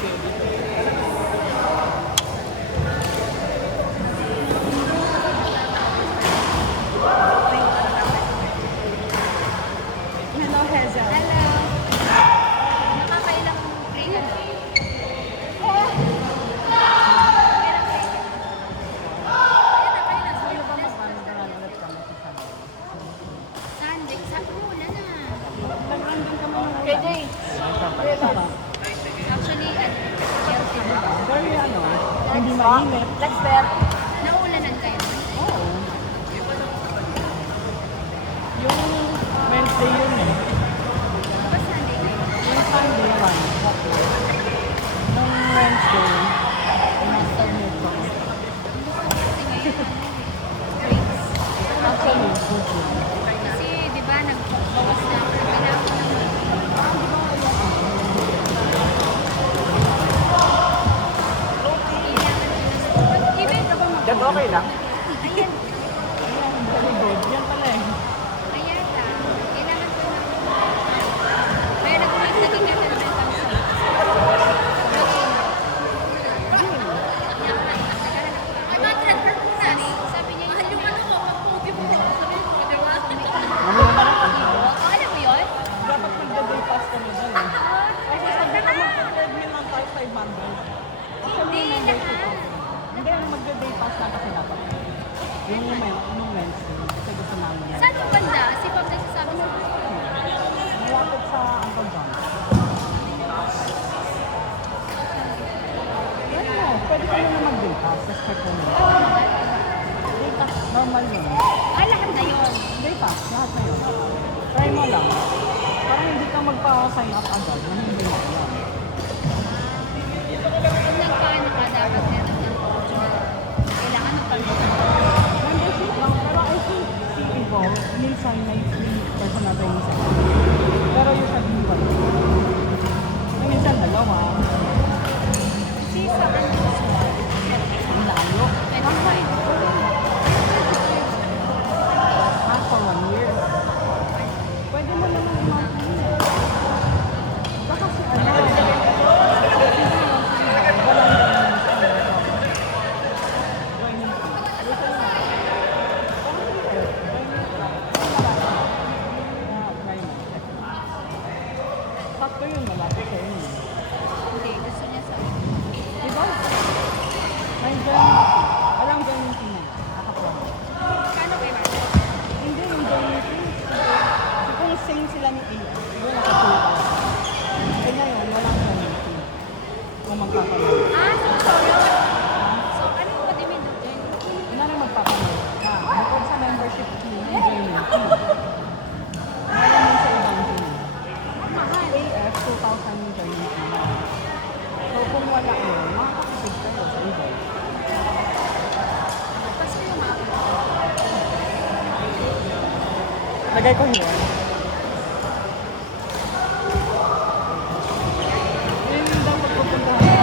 Hello, Hazel. Hello. Nakakailang free ka na? Ano ba magkano ulit ka masasabi? Sunday. Sabi mo, wala na. Nag-run din kami ng KJ. ulan. Actually, Chelsea. Very hindi mainit. Lexter. Naulanan kayo. Oo. Yung Wednesday yun eh. Ba Sunday kayo? Yung Sunday man. Nung Wednesday, nasa nito. Kasi ngayon, drinks. Actually, good yun. Kasi, di ba, nagbawas na. Kailangan ko ng Yan okay lang. Ayan. Very good. Yan pala eh. Ayan lang. Kailangan ko ng... Kaya naging attendant ang sa... Ay, mga transfer ko na. Sabi niya, mahal yung ano ko, pag-movie mo. Sabi niya, magawa. Alam mo yun? Dapat mag-day pass ka na dyan eh. Kasi sabi ko mag-treadmill lang tayo 500. Hindi lahat. Hindi, mag-day pass lang kasi dapat. Yung Wednesday, kasi gusto namin yan. Saan yung banda? Si Pag nagsasabi sa akin. Malapit sa Uncle John. Ano mo, pwede ka na mag-day pass sa start mo. Day pass, normal yun. Ay, lahat na yun. Day pass, lahat na yun. Try mo lang. Parang hindi ka magpa-sign up agad, yung hindi mo yan. Kung nagpaano ka, dapat meron ng kailangan ng pag-movie. Membership lang, pero I think si Ivo, minsan may free personal training session. Pero usually one. Minsan dalawa. Kasi sa ano, Ang layo. pwede fine. Half for 1 year. Pwede mo naman i-monthly. Baka si ano. Sakto yun, malapit sa inyo. Hindi, gusto niya sa... Diba? May journey. Walang journey fee na. Nakapromise. Kano kayo, Marta? Hindi yung journey fee. So kung same sila ni A, yun naka-2,000. Eh ngayon, walang journey fee. Kung magpapanood. Ah, so sorry. So, ano yung what do you mean ng journey? Yun na rin magpapanood. Bukod sa membership fee, may journey fee. Meron din sa ibang fee. Ang mahal. AF, 2,000 yung journey fee. So kung wala yun, makakapitid kayo sa iba. Tapos ko yung mga... Lagay ko here. Yun yung dapat pupuntahan.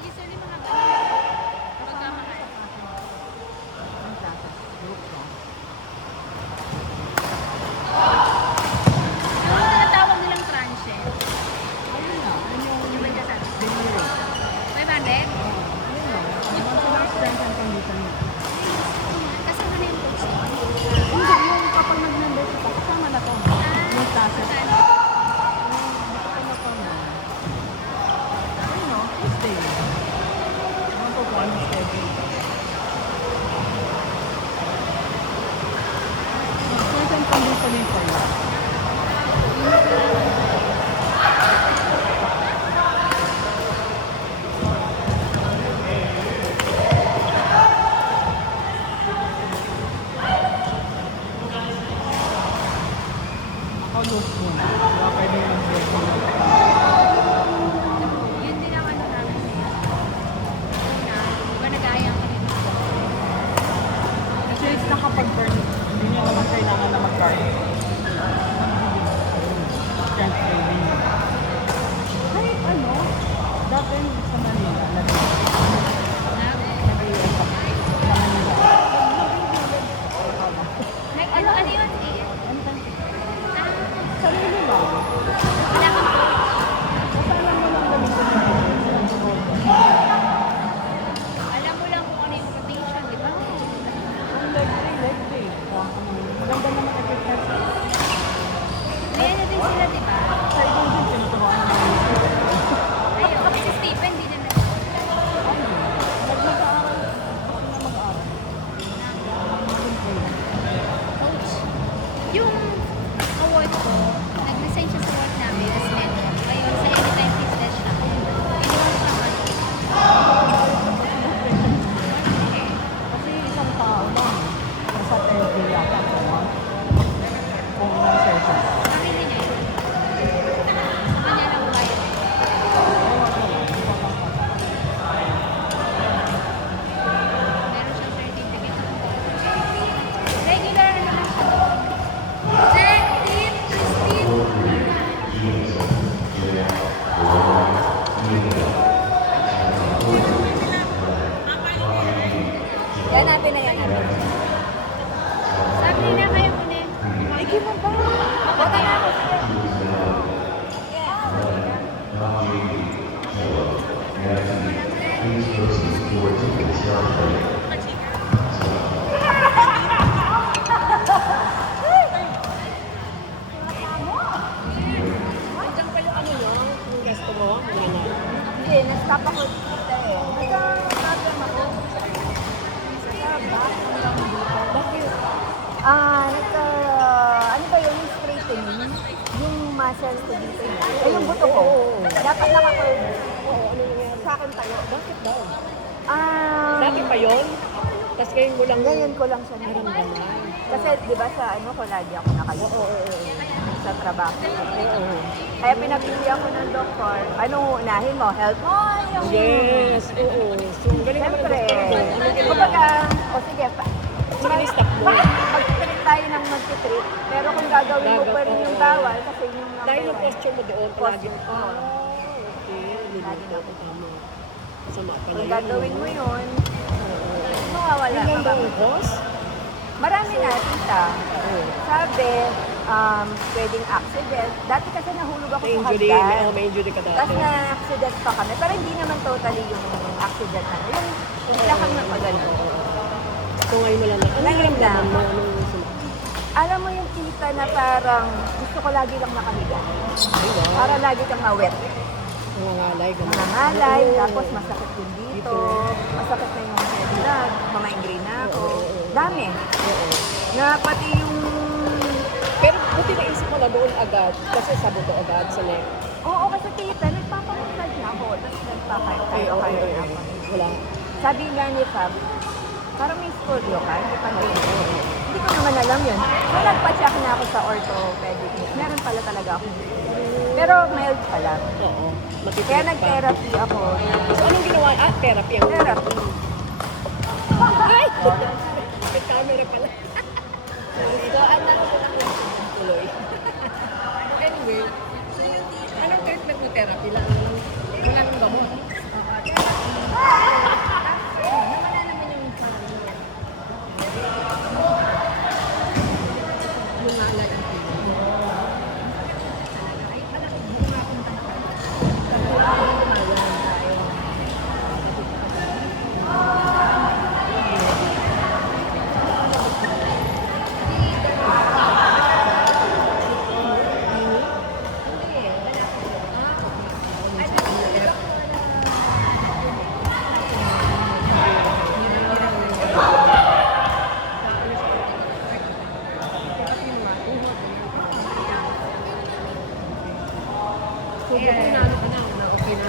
Usually mga ganun. Pagkamahal. Ang classes, group lang. Yung tinatawag nilang tranche. Ayun na, yun yung Yung sa daily rate. 500? Ayun na, yung mga strength and conditioning. Kasama na yung coach ko. Hindi, yung kapag nag-membership ka, kasama na to. Yung classes. Ano? Ano na to na? Ayun no, Tuesday. Ano to, one schedule. Strength and conditioning sa'yo. Ako loose muna. Wala pwede mag-break. Yun din ang ano namin. Una, diba nag-aayang kami? Kasi it's nakapag-burn. Hindi niya naman kailangan na mag-burn. lang. Wala kang Basta alam mo lang gamitin mo. alam mo lang kung ano yung rotation, di ba? Ang leg day. Maganda naman ang fitness. May ano din sila, di ba? Sa ibang din, pinuturuan mo. Ayun, kasi si Stephen, di na nag Mag-aaral. Gusto na mag-aaral. Coach, yung award ko, nag-resign siya sa work namin as mentor. Ngayon, sa Anytime Fitness siya. Iniwan siya man. Kasi isang tao lang. Nasa Thursday yata sa month. Kung may session. Pamilya niya yun. Sa kanya lang bayad. Meron siyang certificate. Regular na naman siya doon. Sir, Tip, Christine. Yan natin na yan natin. Sabi na kayo kunin. Iki mo ba? Bata na ako. Diyan pa yung ano nyo, yung gusto mo, yung ano. Hindi, nag-stop ako dito eh. Nag-problem ako. Sa back hanggang dito. Bakit? Ano ba yun, yung straightening? Yung muscles ko dito. Ay, yung buto ko. Dapat naka-curve. Oo, ano nangyari? Sa akin tayo. Bakit daw? Ah, Dati pa yun? Tapos ngayon mo lang ngayon ko lang siya naramdaman. Kasi di ba sa ano ko lagi ako nakayuko sa trabaho. Kaya pinapili ako ng doktor. Anong unahin mo? Health mo? Yung... Yes, oo. So, galing naman ang Siyempre. doktor mo. Ano ginawa? Kumbaga, o sige pa. Sige, stop mo. Mag-treat tayo ng mag-treat. Pero kung gagawin mo pa rin yung bawal, kasi yung number Dahil yung one. posture mo doon, palagi. Posture ko. Okay. Nilito ako tama. Sama pala Kung yun. gagawin mo yun, mawawala Yung ka. ba ang boss? Marami na, tita. Sabi, pwedeng accident. Dati kasi nahulog ako May sa injury. hagdan. May injury ka dati. Tapos na-accident pa kami. Pero hindi naman totally yung accident na. Yung lakang na pagano. So ngayon mo lang na. Ano Ngayon yung ramdaman lang. mo? Anong suma? Alam mo yung tita na parang gusto ko lagi lang nakahiga. Ay, wow. Para lagi kang mawet. Nangangalay. ganun. Nangangalay, Oo. tapos masakit yung dito. Masakit na yung mga head, mamigraine na ako. Dami. Oo. Na pati yung... Pero buti naisip mo na doon agad. Kasi sa buto agad sa neck. Oo, kasi tita, nagpapamassage na ako. Tapos nagpapakayo na ako. Wala. Sabi nga ni Fab, parang may scolio ka, hindi pa na Hindi ko naman alam yun. So nagpa-check na ako sa orthopedic. Meron pala talaga ako. Pero mild pa lang. Oo. Matitiyak Kaya pa. nag-therapy ako. So anong ginawa? Therapy ang Therapy. Ay! May camera pala. So, ano tuloy? Anyway, so anong treatment mo therapy lang? Wala nang gamot. Yung naalala ang So, buti na ano ka na okay na.